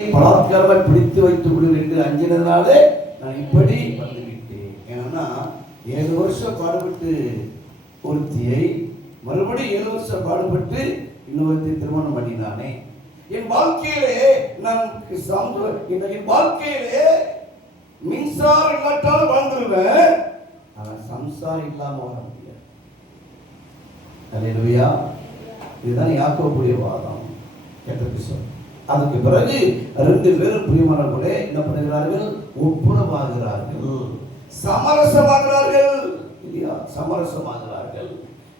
பலாத்காரமாய் பிடித்து வைத்துக் கொள்ளுங்கள் என்று அஞ்சினதுனாலே நான் இப்படி வந்துவிட்டேன். ஏன்னா 7 வருஷம் பாடுபட்டு ஒருத்தியை மறுபடியும் 7 வருஷம் பாடுபட்டு இன்னொருத்தி திருமணம் பண்ணினானே. என் வாழ்க்கையிலே என் வாழ்க்கையிலே மின்சாரம் இல்லாட்டாலும் வாழ்ந்துருவேன், ஆனா சம்சாரம் இல்லாம வாழ முடியாது. அல்லேலூயா. இதுதான் யாக்கோபுடைய வாதம். கேட்டது சொல். அதுக்கு பிறகு 2 பேரும் பிரியமானவர்களே என்ன பண்ணுகிறார்கள்? ஒப்புரவாகிறார்கள், சமரசமாகிறார்கள். இல்லையா? சமரசமாகிறார்கள்.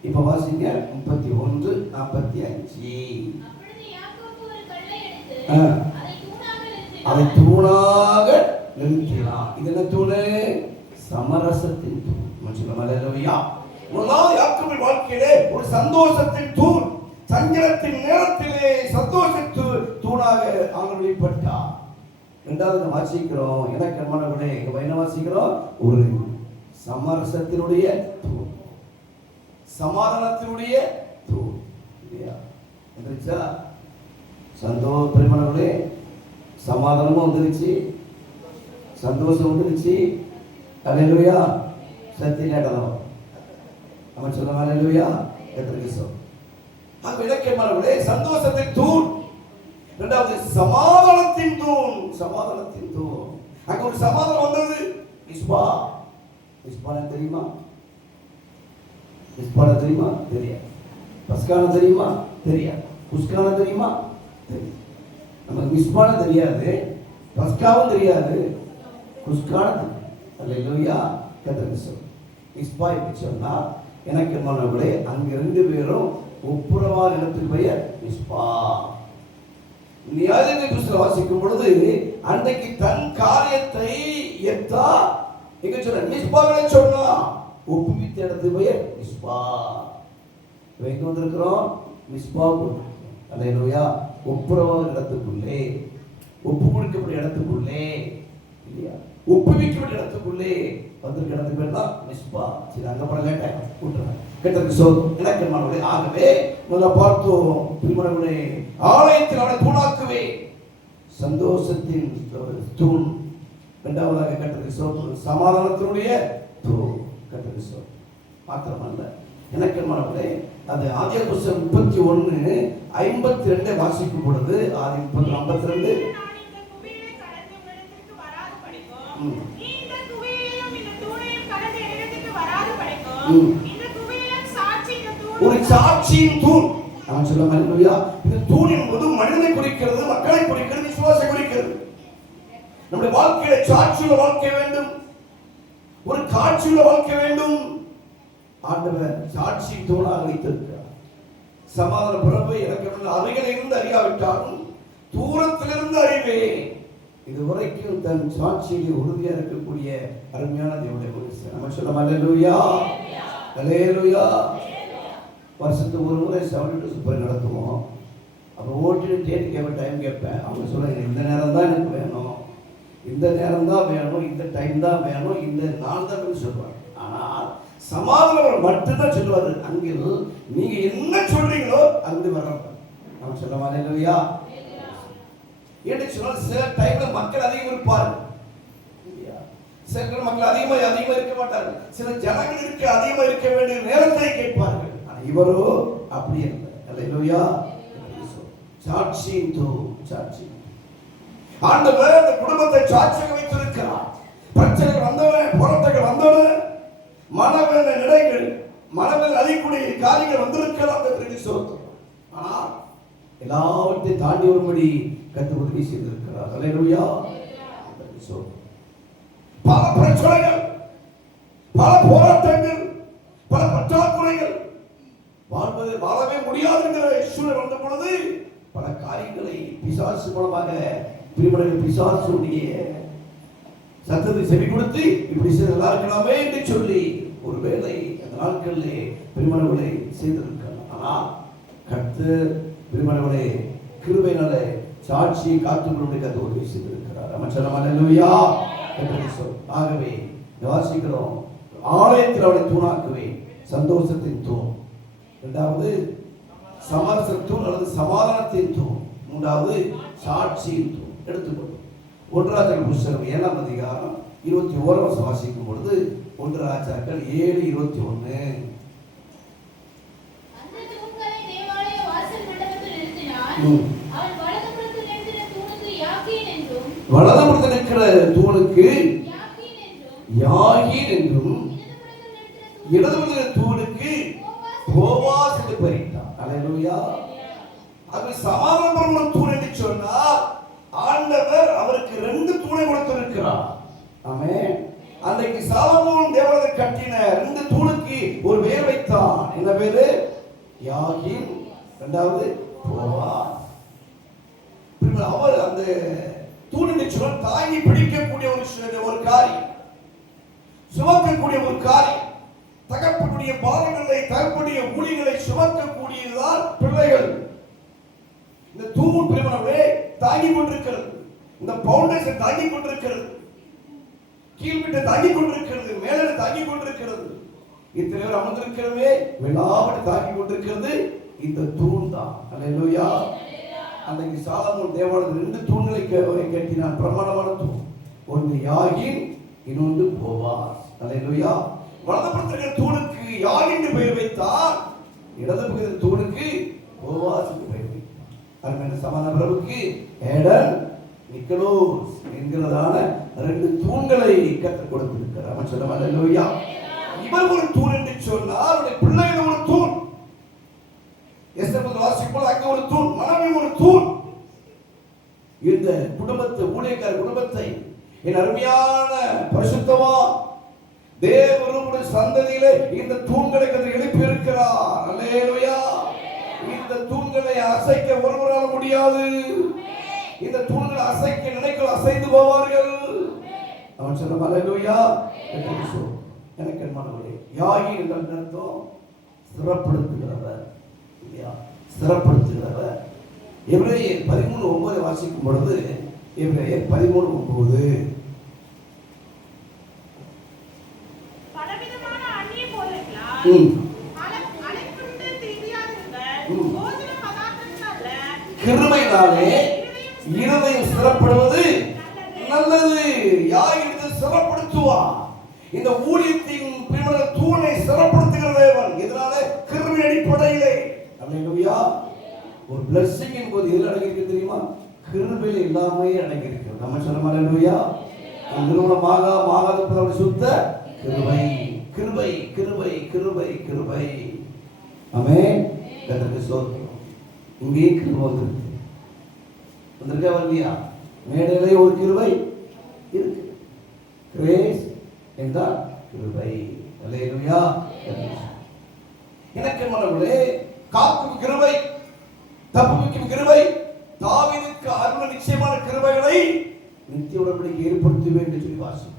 இப்ப வாசிங்க 31:45. அதை தூணாக நிறுத்தினான். இது என்ன தூணு? சமரசத்தின் தூண். அல்லேலூயா. யாக்கோபின் வாழ்க்கையிலே ஒரு சந்தோஷத்தின் தூண், சஞ்சலத்தின் நேரத்திலே சந்தோஷத்து தூணாக ஆண்டு வெளிப்பட்டார். இரண்டாவது வாசிக்கிறோம், எனக்கு அன்பானவர்களே, என்ன வாசிக்கிறோம்? ஒரு சமரசத்தினுடைய தூண், சமாதானத்தினுடைய தூண். இல்லையா? வந்துருச்சா? பிரியமானவர்களே, சமாதானமும் வந்துருச்சு, சந்தோஷம் வந்துருச்சு. அல்லேலூயா. சத்திய கேட்டலாம் அவன் சொல்ல அல்லேலூயா. சந்தோஷத்தின் தூண், இரண்டாவது சமாதானத்தின் தூண். சமாதானத்தின் தூண். அங்க ஒரு சமாதானம் வந்தது. மிஸ்பா. மிஸ்பான தெரியுமா? மிஸ்பான தெரியுமா? தெரியாது. பஸ்கான தெரியுமா? தெரியாது. குஸ்கான தெரியுமா? தெரியும். நமக்கு மிஸ்பான தெரியாது, பஸ்காவும் தெரியாது, குஸ்கான தெரியும். அல்லேலூயா. கர்த்தருக்கு ஸ்தோத்திரம். மிஸ்பா எப்படி சொன்னா, எனக்கு மனவர்களே, அங்க 2 பேரும் ஒப்புரவான இடத்துக்கு பெயர் மிஸ்பா. நியாயாதிபதி புத்தகத்தை வாசிக்கும் பொழுது அன்றைக்கு தன் காரியத்தை எத்தா எங்க சொல்ற மிஸ்பாவை சொன்னா, ஒப்புவித்த இடத்துக்கு பெயர் மிஸ்பா. எங்க வந்திருக்கிறோம்? மிஸ்பா. அல்லேலூயா. ஒப்புரவான இடத்துக்குள்ளே, ஒப்பு கொடுக்கப்பட்ட இடத்துக்குள்ளே, இல்லையா, ஒப்புவிக்கப்பட்ட இடத்துக்குள்ளே வந்திருக்க இடத்துக்கு பேர் தான் மிஸ்பா. சரி, அங்க போன லேட்டாக கூட்டுறேன். கேட்டதுக்கு சொல். எனக்கு மனவர்களே, ஆகவே முதல்ல பார்த்தோம், திருமணங்களே, ஆலயத்தில் அவனை தூணாக்குவே, சந்தோஷத்தின் தூண். இரண்டாவதாக கேட்டதுக்கு சொல், சமாதானத்தினுடைய தூண். கேட்டதுக்கு சொல் மாத்திரமல்ல, எனக்கு மனவர்களே, அது ஆதியாகமம் புத்தகம் 31:52 வாசிக்கும் பொழுது, ஆதி 52 ஒரு சாட்சியின் தூண். நான் சொல்ல அல்லேலூயா. இந்த தூண் என்பது மனிதனை குறிக்கிறது, மக்களை குறிக்கிறது, விசுவாசத்தை குறிக்கிறது. நம்முடைய வாழ்க்கையில சாட்சியுள்ள வாழ்க்கை வேண்டும், ஒரு காட்சியுள்ள வாழ்க்கை வேண்டும். ஆண்டவர் சாட்சி தூணாக வைத்திருக்கிறார். சமாதான பிறப்பை எனக்கு அவைகளில் இருந்து அறியாவிட்டாலும் தூரத்திலிருந்து அறிவே. இதுவரைக்கும் தன் சாட்சியில் உறுதியா இருக்கக்கூடிய அருமையான தேவனுடைய மனுஷன். நம்ம சொல்ல அல்லேலூயா. அல்லேலூயா. வருஷத்துக்கு ஒரு முறை 72 சூப்பர் நடத்துவோம். அப்போ ஓட்டிட்டு டேட் கேட்பேன், டைம் கேட்பேன். அவங்க சொல்லுவாங்க, இந்த நேரம் தான் எனக்கு வேணும், இந்த நேரம் தான் வேணும், இந்த டைம் தான் வேணும், இந்த நாள் தான் சொல்லுவாங்க. ஆனால் சமாதானம் மட்டும்தான் சொல்லுவாரு, அங்கே நீங்க என்ன சொல்றீங்களோ அங்கு வர. நம்ம சொல்ல அல்லேலூயா. என்று சொன்னால் சில டைம்ல மக்கள் அதிகம் இருப்பார்கள், சில மக்கள் அதிகமா இருக்க மாட்டார்கள், சில ஜனங்கள் அதிகமா இருக்க வேண்டிய நேரத்தை கேட்பார்கள். இவரோ அப்படி இல்லை. அல்லேலூயா. சாட்சியின் தூண். சாட்சி. ஆண்டவர் அந்த குடும்பத்தை சாட்சியாக வைத்திருக்கிறார். பிரச்சனைகள் வந்தவன், போராட்டங்கள் வந்தவன், மனவேத நிலைகள், மனவேத அழிக்கூடிய காரியங்கள் வந்திருக்கலாம் என்று சொல்றோம். ஆனால் எல்லாவற்றையும் தாண்டி வரும்படி கர்த்தர் உதவி செய்திருக்கிறார். அல்லேலூயா. பல பிரச்சனைகள், பல போராட்டங்கள், பல பற்றாக்குறைகள், வாழவே முடியாது என்கிற சூழல் வந்த பொழுது பல காரியங்களை பிசாசு மூலமாக பிசாசுடைய சத்தத்தை செவி கொடுத்து இப்படி செய்தா இருக்கலாமே என்று சொல்லி ஒருவேளை அந்த நாட்களிலே பிரிமணங்களை செய்திருக்கலாம். ஆனால் கர்த்தர் பிரிமணங்களை கிருபையினால சாட்சியை காத்துக்கொண்டு கர்த்தர் உதவி செய்திருக்கிறார். நம்ம சொல்ல அல்லேலூயா. ஆகவே வாசிக்கிறோம், ஆலயத்தில் அவனை தூணாக்குவே, சந்தோஷத்தின் தூண். இரண்டாவது சமரசத்தூண் அல்லது சமாதானத்தின் தூண். மூன்றாவது சாட்சியின் தூண். எடுத்துக்கொள்ளும். 1 ராஜாக்கள் புத்தகம் 7ஆம் அதிகாரம் 21 வாசிக்கும் பொழுது 1 ராஜாக்கள் 7:21. வலதுபுறத்தில் இருக்கிற தூணுக்கு யாகீன் என்றும் இடதுபுறத்தில் தூணுக்கு போவாஸ் என்று பெயரிட்டார். அல்லேலூயா. அது சமாதான தூண் என்று சொன்னால் ஆண்டவர் அவருக்கு 2 தூணை கொடுத்திருக்கிறார். ஆமென். அன்றைக்கு சாலமோன் தேவாலயத்தை கட்டின 2 தூணுக்கு ஒரு பெயர் வைத்தான். என்ன பேரு? யாகீன், இரண்டாவது போவாஸ். அவர் அந்த தூண் என்று சொன்னால் தாங்கி பிடிக்கக்கூடிய ஒரு காரியம், சுமக்கக்கூடிய ஒரு காரியம். தகப்பனுடைய பாரங்களை, தகப்பனுடைய ஊழியர்களை சுமக்கக்கூடியதுதான் பிள்ளைகள். இந்த தூண் பிரிமனவே தாங்கி கொண்டிருக்கிறது, இந்த பவுண்டேஷன் தாங்கி கொண்டிருக்கிறது, கீழ்விட்ட தாங்கி கொண்டிருக்கிறது, மேலே தாங்கி கொண்டிருக்கிறது. இத்தனை அமர்ந்திருக்கிறவே விழாவடி தாங்கி கொண்டிருக்கிறது இந்த தூண் தான். அல்லேலூயா. அன்றைக்கு சாலமோன் தேவாலயத்தில் 2 தூண்களை கட்டினான், பிரமாணமான தூண். ஒன்று யாகீன், இன்னொன்று போவாஸ். அல்லேலூயா. வலதுபுறத்தில் தூணுக்கு யாகீன் என்று பெயர் வைத்தார், இடதுபுறத்தில் தூணுக்கு போவாஸ் என்று பெயர் வைத்தார். அருமையான சமாதான பிரபுக்கு ஏடன் நிக்கலோஸ் என்கிறதான 2 தூண்களை கற்றுக் கொடுத்திருக்கிறார். அவன் சொல்ல அல்லேலூயா. இவர் ஒரு தூண் என்று சொன்னால் அவருடைய பிள்ளைகள் ஒரு தூண். எஸ்தர் வாசிப்போல் அங்கே ஒரு தூண், மனைவி ஒரு தூண். இந்த குடும்பத்தை, ஊழியக்கார குடும்பத்தை என் அருமையான பரிசுத்தமா தேவனுடைய சந்ததியிலே இந்த தூண்களை எழுப்பி இருக்கிறார். அல்லேலூயா. இந்த தூண்களை அசைக்க ஒருவரால் முடியாது. இந்த தூண்களை அசைக்க நினைக்க அசைந்து போவார்கள். அவன் சொன்ன அல்லேலூயா. எனக்கு அன்பானவர்களே, யாகீன் என்ற அர்த்தம் சிறப்படுத்துகிறவர், சிறப்படுத்துகிறவர். எபிரேயர் 13:9 வாசிக்கும் பொழுது, எபிரேயர் 13:9, கிருபையினாலே இருதயம் சிறப்படுவது நல்லது. யாகீனை சிறப்படுத்துவார். இந்த ஊழியத்தின் தூணை சிறப்படுத்துகிற தேவன் எதனால? கிருபை அடிப்படையிலே. அல்லேலூயா. ஒரு பிளஸிங் என்பது எதில் அடங்கியிருக்கு தெரியுமா? கிருபையில் எல்லாமே அடங்கியிருக்கு. நம்ம சொல்ல அல்லேலூயா. நிறுவனமாக சுத்த கிருபை, கிருபை, கிருபை, கிருபை, கிருபை. ஆமென். கர்த்தருக்கு ஸ்தோத்திரம். இங்கே கிருபை வந்திருக்கா வரலையா? மேடையிலே ஒரு கிருபை இருக்கு. கிரேஸ் என்றால் கிருபை. அல்லேலூயா. எனக்கு மனவர்களே, காக்கும் கிருபை, தப்புவிக்கும் கிருபை, தாவீதுக்கு அருள் நிச்சயமான கிருபைகளை நித்திய உடன்படிக்கை ஏற்படுத்துவேன் என்று சொல்லி வாசி.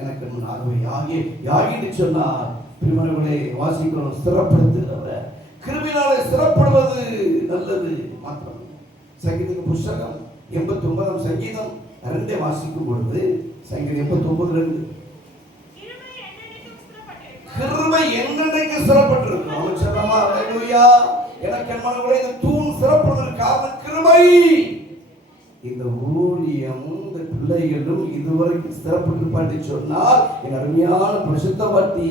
எனக்கு முன்னாகவே யாகீன் சொன்னார். பிரிமனவர்களே, வாசிக்கிறோம், சிறப்படுத்துகிறவர். கிருபையினாலே சிறப்படுவது நல்லது மாத்திரம். சங்கீத புஸ்தகம் 89ஆம் சங்கீதம் 2 வாசிக்கும் பொழுது, சங்கீதம் 89:2, கிருபை என்னென்னைக்கு சிறப்பட்டிருக்கு. அவன் சொன்னமா அல்லேலூயா. எனக்கு அன்பானவர்களே, இந்த தூண் சிறப்படுவதற்கு காரணம் கிருபை. இந்த ஊழியம், இந்த பிள்ளைகளும் இதுவரைக்கும் சிறப்பட்டு சொன்னால் என் அருமையான பரிசுத்தவாட்டி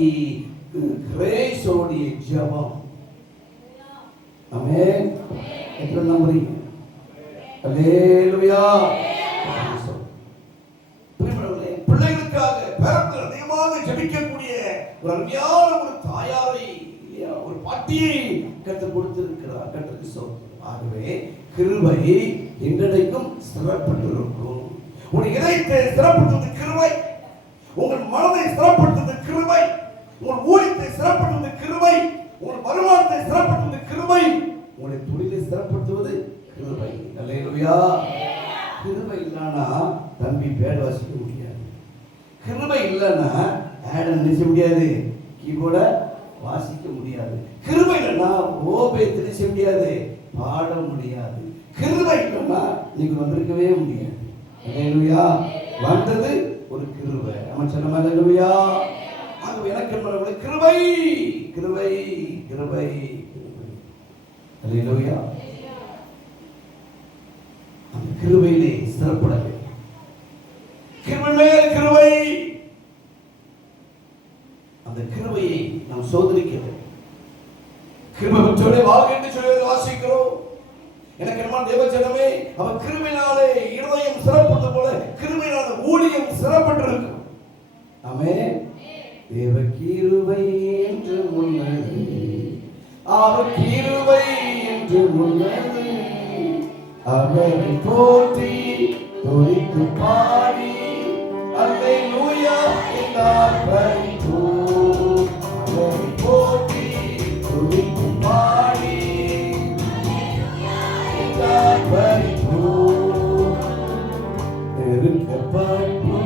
கிரேஸோடைய ஜெபம். ஆமென். எத்தனை நம்புறீங்க? அல்லேலூயா. பிள்ளைகளுக்காக பேரத்தில் அதிகமாக ஜெபிக்கக்கூடிய ஒரு அருமையான ஒரு தாயாரை, ஒரு பாட்டியை கற்றுக் கொடுத்திருக்கிறார். கற்றுக்கு சோதனை. ஆகவே கிருபை என்றைக்கும் சிறப்பட்டிருக்கும். உன் இதயத்தை சிறப்படுத்துவது கிருபை, உங்கள் மனதை சிறப்படுத்துவது கிருபை, உங்கள் ஊழியத்தை சிறப்படுத்துவது கிருபை, உங்கள் வருமானத்தை சிறப்படுத்துவது கிருபை, உங்களை தொழிலை சிறப்படுத்துவது கிருபை. அல்லேலூயா. கிருபை இல்லைன்னா தம்பி பேட் வாசிக்க முடியாது. கிருபை இல்லைன்னா ஆடம் நினைச்ச முடியாது, கீபோர்ட வாசிக்க முடியாது. கிருபை இல்லைன்னா ஓபே திணிச்ச முடியாது, பாட முடியாது. கிருபை இல்லைன்னா நீங்க வந்திருக்கவே முடியாது. அல்லேலூயா. வந்தது ஒரு கிருபை. நம்ம சொன்ன அல்லேலூயா. ஆகவே எனக்கு கிருபை, கிருபை, கிருபை, கிருபை. அல்லேலூயா. அந்த கிருபையிலே ஸ்திரப்பட வேண்டும். கிருபை மேல் கிருபை, அந்த கிருபையை நாம் சோதரிக்க வேண்டும். கிருபை பெற்றோரே வாழ்க என்று சொல்லி வாசிக்கிறோம். எனக்கு என்ன தேவஜனமே, அவர் கிருபையினாலே இருதயம் சிறப்பது போல கிருபையினால ஊழியம் சிறப்பட்டிருக்கும். ஆமென். தேவ கிருபை என்று முன்னது, அவர் கிருபை என்று முன்னது, அவரை போற்றி துதித்து பாடி அல்லேலூயா என்றார் பரிபூர். அவரை போற்றி துதித்து பாடி என்றார் பரிபூர். நெருக்கப்பட்டு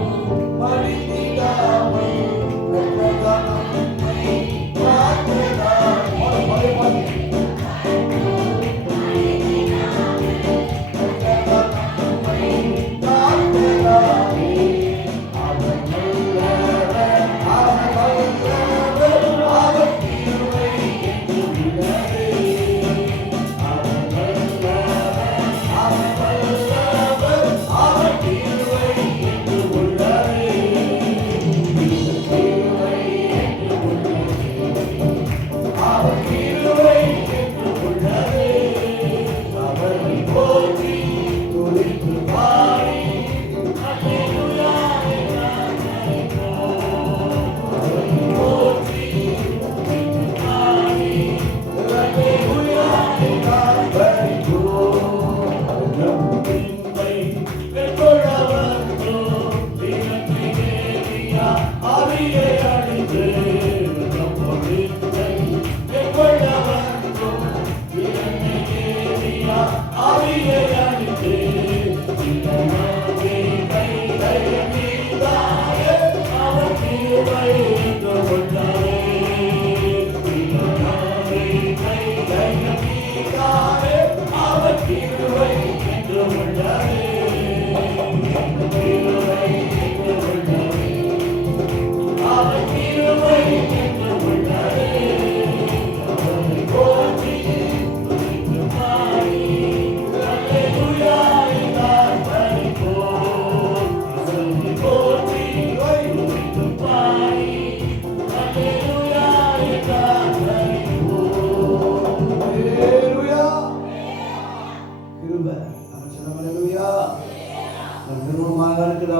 மடிந்திடாமல்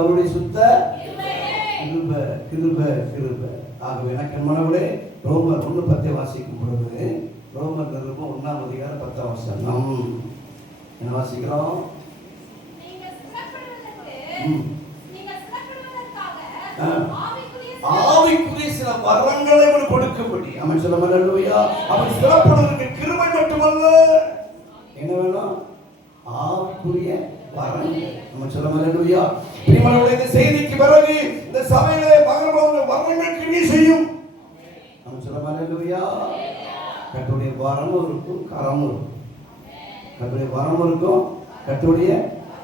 அவருடைய சுத்த கிருபை கிருபை கிருபை. ஆகவே எனக்கு மனவளே, ரோமர் 1:10 வாசிக்கும் பொழுது, ரோமர் நிருபம் 1ஆம் அதிகாரம் 10ஆம் வசனம் என்ன வாசிக்கிறோம்? ஆவிக்குரிய சில வரங்களை அவர் கொடுக்கும்படி. அவன் சொல்ல அல்லேலூயா. அவன் சிறப்படுவதற்கு கிருபை மட்டுமல்ல, என்ன வேணும்? ஆவிக்குரிய வரங்கள். நம்ம சொல்ல அல்லேலூயா. பிரியமானவர்களே, இந்த செய்திக்கு பிறகு இந்த சபையிலே வரங்கள் கிரியை செய்யும். நம்ம சொல்ல அல்லேலூயா. கர்த்தருடைய வரமும் இருக்கும், கரமும் இருக்கும். கர்த்தருடைய வரமும் இருக்கும், கர்த்தருடைய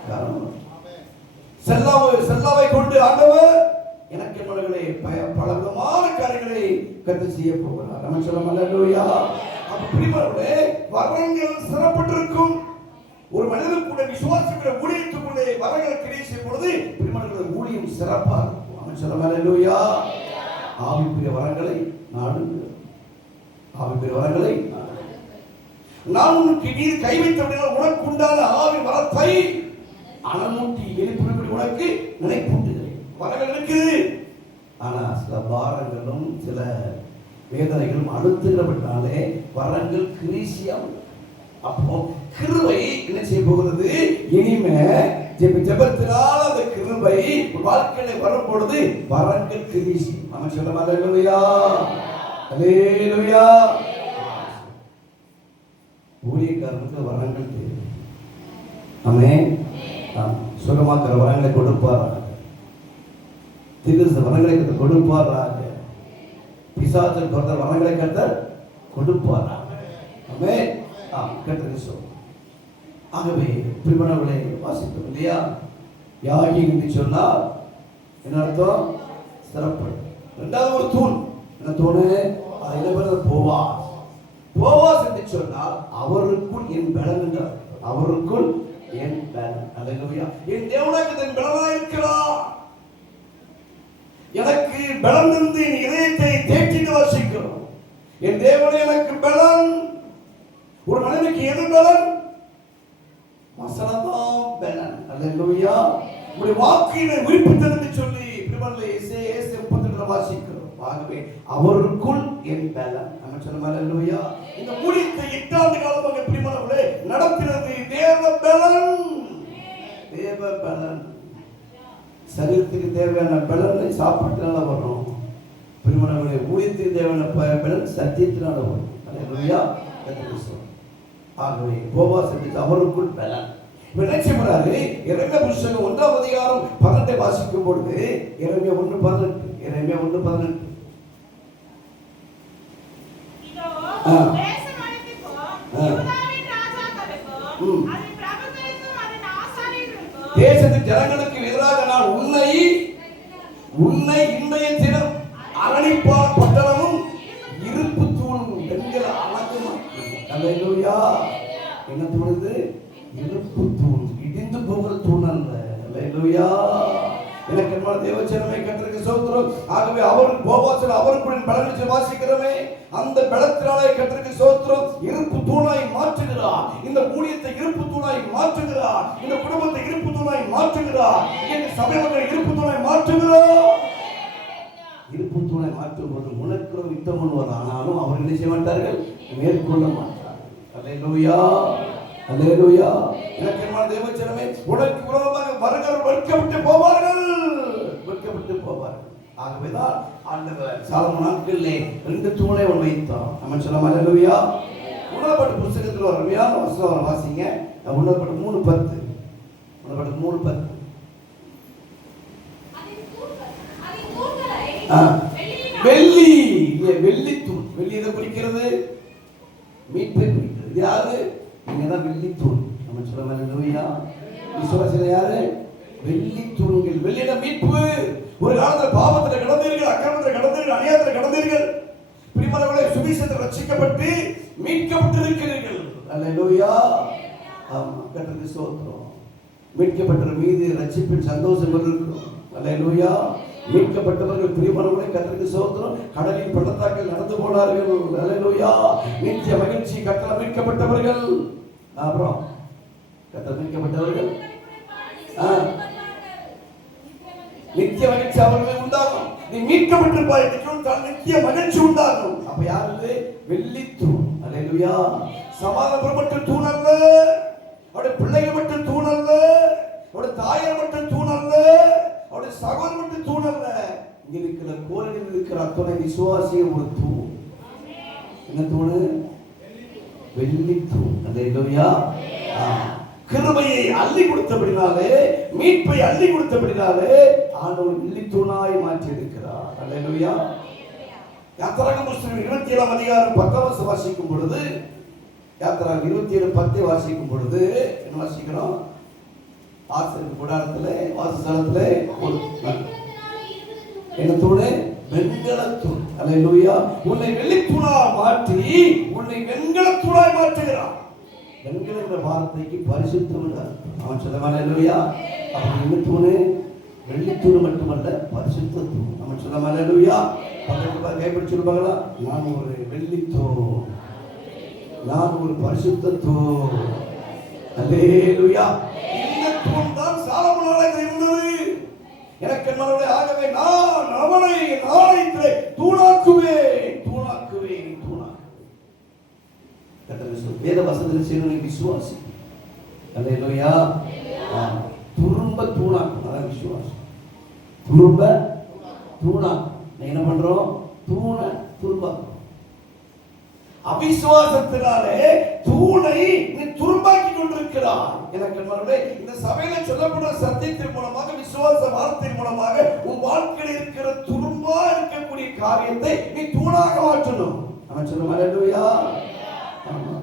கரமும் இருக்கும். செல்லாவை கொண்டு ஆண்டவர் எனக்கு மனங்களே பல விதமான காரியங்களை கற்று செய்ய போகிறார். நம்ம சொல்ல அல்லேலூயா. பிரியமானவர்களே, வரங்கள் சிறப்பட்டிருக்கும். ஒரு மனிதனுக்குள்ள விசுவாசிக்கிற ஊழியத்துக்குள்ளே வரங்களை கிரியை செய்யும் பொழுது பிரியமானவர்களே, ஊழியம் சிறப்பா இருக்கும். நம்ம சொல்ல அல்லேலூயா. ஆவிக்குரிய வரங்களை நாடுங்கள். ஆவிக்குரிய வரங்களை நான் உனக்கு நீர் கை வைத்தபடினால் உனக்கு உண்டான ஆவி வரத்தை அனமூட்டி எழுப்பினபடி உனக்கு நினைப்பூட்டுகிறேன். வரங்கள் இருக்குது. ஆனா சில பாரங்களும் சில வேதனைகளும் அழுத்துகிறபடினாலே வரங்கள் கிரீசியம். அப்போ கிருபை என்ன செய்ய போகிறது? இனிமே ஜெபத்தினால் அந்த கிருபை வாழ்க்கையில வரும் பொழுது வரங்கள் கிரீசி. நம்ம சொல்ல அல்லேலூயா. அல்லேலூயா. ஊழியக்காரனுக்கு வரங்கள் தேவை. ஆமென். சுகமாக்கிற வரங்களை கொடுப்பாராக. தீர்க்க வரங்களை கொடுப்பாராக. பிசாசு கொடுத்த வரங்களை கர்த்தர் கொடுப்பாராக. ஆமென். கர்த்தர் சொல்லுவார். ஆகவே பிரியமானவர்களே, வாசித்தோம் இல்லையா? யாகி என்று சொன்னால் என்ன அர்த்தம்? சிறப்படும். இரண்டாவது ஒரு தூண். என்ன தூணு? போவாஸ் என்று சொன்னால் அவருக்குள் என் பலன் என்றார். அவருக்குள் என் பலன். அல்லேலூயா. என் தேவனுக்கு தன் பலனாய் இருக்கிறார். எனக்கு பலன் இருந்து என் இதயத்தை தேற்றிட்டு வாசிக்கிறோம். என் தேவனே எனக்கு பலன். ஒரு மனிதனுக்கு எது பலன்? வசனம்தான் பலன். அல்லேலூயா. உடைய வாக்கினை உயிர்ப்பித்தது சொல்லி பிரிமல்ல எசேக்கியேல் 32 வாசிக்கிறோம். ஆகவே அவருக்குள் என் பலன். நம்ம சொல்லுமா அல்லேலூயா. இந்த ஊழியத்தை 8 ஆண்டு காலமாக பிரிமளவுலே நடத்தினது தேவ பலன். தேவ பலன். சரீரத்துக்கு தேவையான பலனை சாப்பிட்டனால வரும். பிரிமளவுலே ஊழியத்துக்கு தேவையான பலன் சத்தியத்தினால வரும். அல்லேலூயா. ஆகவே போவாசத்துக்கு அவருக்குள் பலன். என்ன செய்கிறாரு? எரேமியா புத்தகம் 1ஆம் அதிகாரம் 12 வாசிக்கும் பொழுது எரேமியா 1:18 எரேமியா 1:18 தேசத்து ஜனங்களுக்கு எதிராக நான் உன்னை இன்றைய தினம் அரணிப்பார் பட்டணமும் இருப்பு தூணும் பெண்கள அழகுமாக்கி. அல்லேலூயா. என்ன தூணுது? இருப்பு தூண். இடிந்து போகிற தூண் அல்ல. அல்லேலூயா. எனக்கு என்ன தேவச்சனமே கர்த்தருக்கு ஸ்தோத்திரம். ஆகவே அவர் போவாசல் அவருக்குள் பலனை வாசிக்கிறோமே, அந்த பலத்தினாலே கர்த்தருக்கு ஸ்தோத்திரம். இருப்பு தூணாய் மாற்றுகிறார். இந்த ஊழியத்தை இருப்பு தூணாய் மாற்றுகிறார். இந்த குடும்பத்தை இருப்பு தூணாய் மாற்றுகிறார். இந்த சபை மக்கள் இருப்பு தூணாய் மாற்றுகிறார். இருப்பு தூணை மாற்றும் போது முனக்கு யுத்தம் பண்ணுவார். ஆனாலும் அவர்கள் என்ன செய்ய மாட்டார்கள்? மேற்கொள்ள மாட்டார்கள். அல்லேலூயா. அல்லேலூயா. எனக்கு என்ன தேவச்சனமே, உனக்கு விரோதமாக வருகிறவர்கள் வெட்கப்பட்டு போவார்கள். வெட்கப்பட்டு போவார்கள். ஆகவேதான் ஆண்டவர் சாலமோன் நாட்களிலே 2 தூணை வைத்தான். நம்ம சொல்லலாம் அல்லேலூயா. உணர்வுபட்ட புத்தகத்தில் ஒரு அருமையான வசனம் வாசிங்க. உணர்வுபட்ட 3:10 உணர்வுபட்ட 3:10 வெள்ளி. வெள்ளி தூண். வெள்ளி எதை குறிக்கிறது? மீட்பை குறிக்கிறது. யாரு? நீங்கதான் வெள்ளி தூண். நம்ம சொல்லலாம் அல்லேலூயா. விசுவாசிகள் யாரு? வெள்ளி தூண்கள். வெள்ளியிட மீட்பு. ஒரு காலத்துல பாவத்துல கடந்தீர்கள், அக்கிரமத்துல கடந்தீர்கள், அநியாயத்துல கடந்தீர்கள். பிரியமானவர்களே, சுவிசேஷத்தில் ரட்சிக்கப்பட்டு மீட்கப்பட்டிருக்கிறீர்கள். அல்லேலூயா. ஆமா, கர்த்தருக்கு ஸ்தோத்திரம். மீட்கப்பட்ட மீது ரட்சிப்பின் சந்தோஷம் இருக்கும். அல்லேலூயா. மீட்கப்பட்டவர்கள் பிரியமானவர்களே கர்த்தருக்கு ஸ்தோத்திரம். கடலின் பள்ளத்தாக்கில் நடந்து போனார்கள். அல்லேலூயா. நித்திய மகிழ்ச்சி. கர்த்தரால் மீட்கப்பட்டவர்கள். அப்புறம் கர்த்தரால் மீட்கப்பட்டவர்கள் நித்திய மகிழ்ச்சி அவர்களுக்கு உண்டாகும். நீ மீட்கப்பட்டிருப்பாய் என்று சொன்னால் நித்திய மகிழ்ச்சி உண்டாகும். அப்ப யாரு? வெள்ளி தூண். அல்லேலூயா. சமாதானப்பட்ட தூண் அல்ல. அவருடைய பிள்ளைகள் மட்டும் தூண் அல்ல. அவருடைய தாயார் மட்டும் தூண் அல்ல. அவருடைய சகோதரர் மட்டும் தூண் அல்ல. இங்க இருக்கிற கோரில் இருக்கிற அத்தனை விசுவாசியும் ஒரு தூண். என்ன தூணு? வெள்ளி தூண். அல்லேலூயா. கிருபையை அள்ளி கொடுத்தபடினாலே, மீட்பை அள்ளி கொடுத்தபடினாலே ஆண்டவர் வெள்ளி தூணாய் மாற்றி இருக்கிறார். அல்லேலூயா. யாத்திராகமம் புத்தகம் 27ஆம் அதிகாரம் 10 வாசிக்கும் பொழுது, யாத்திராகமம் 27:10 வாசிக்கும் பொழுது என்ன வாசிக்கிறோம்? ஆசரிப்பு கூடாரத்திலே வாசஸ்தலத்திலே ஒரு என்ன தூணு? வெண்கல தூண். அல்லேலூயா. உன்னை வெள்ளி தூணா மாற்றி உன்னை வெண்கல தூணாய் மாற்றுகிறார். வெண்கல என்ற வார்த்தைக்கு பரிசுத்தம். அவன் சொல்லுவான் அல்லேலூயா. அப்படி என்ன தூணு? வெள்ளி தூண் மட்டுமல்ல, பரிசுத்த தூண். அவன் சொல்லுவான் அல்லேலூயா. பக்கத்துல கைப்பிடி சொல்லுவாங்களா? நான் ஒரு வெள்ளி தூண், நான் ஒரு பரிசுத்த தூண். அல்லேலூயா. இந்த தூண் தான் சாலமோனாலே இருந்தது. எனக்கு என்னுடைய ஆகவே நான் அவனை நாளைக்கு தூணாக்குவேன், தூணாக்குவேன், தூணாக்குவேன். வேத வசனத்தில் செய்யணும் விசுவாசி. அல்லேலூயா. துரும்ப தூணாக்கும். அதான் விசுவாசம். துரும்ப தூணாக்கும். என்ன பண்றோம்? தூணை துரும்பாக்கும். அவிசுவாசத்தினாலே தூணை நீ துரும்பாக்கி கொண்டிருக்கிறார். எனக்கு இந்த சபையில சொல்லப்படுற சத்தியத்தின் மூலமாக, விசுவாச வார்த்தையின் மூலமாக உன் வாழ்க்கையில் இருக்கிற துரும்பா இருக்கக்கூடிய காரியத்தை நீ தூணாக மாற்றணும். அவன் சொல்ல அல்லேலூயா.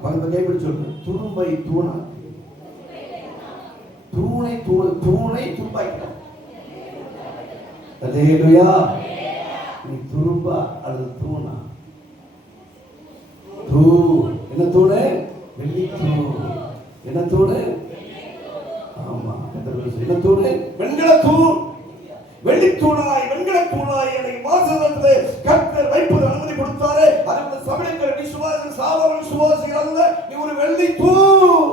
பக்கத்துல கைப்பிடி சொல்லு. துரும்பை தூணாக்கு. தூணை துரும்பாக்கிட்ட. அல்லேலூயா. நீ துரும்பா அல்லது தூணா? தூண். என்ன தூணு? வெள்ளி தூண். என்ன தூணு? என்ன தூண்? வெண்கல தூண். வெள்ளித்தூணாய் வெண்கல தூணாய் என்னை வாசலிலே கர்த்தர் வைப்பது அனுமதி கொடுத்தாரே. அது சபைக்கிற விசுவாசிகள் சாதாரண விசுவாசிகள் அல்ல. நீ ஒரு வெள்ளி தூண்.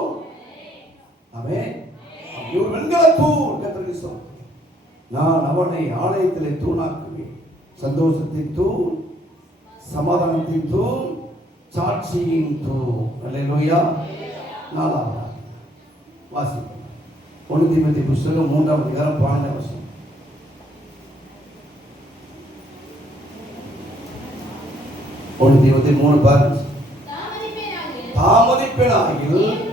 ஆமென். நீ ஒரு வெண்கல தூண். கர்த்தருக்கு ஸ்தோத்திரம். நான் அவனை ஆலயத்திலே தூணாக்குவேன். சந்தோஷத்தின் தூண், சமாதானத்தின் தூண், சாட்சியின் தூண். அல்லேலூயா. 4 வாசிப்போம். 1 தீமோத்தேயு புத்தகம் 3ஆம் அதிகாரம் 12ஆம் வசனம். 1 தீமோத்தேயு 3:12. தாமதிப்பேனாகில்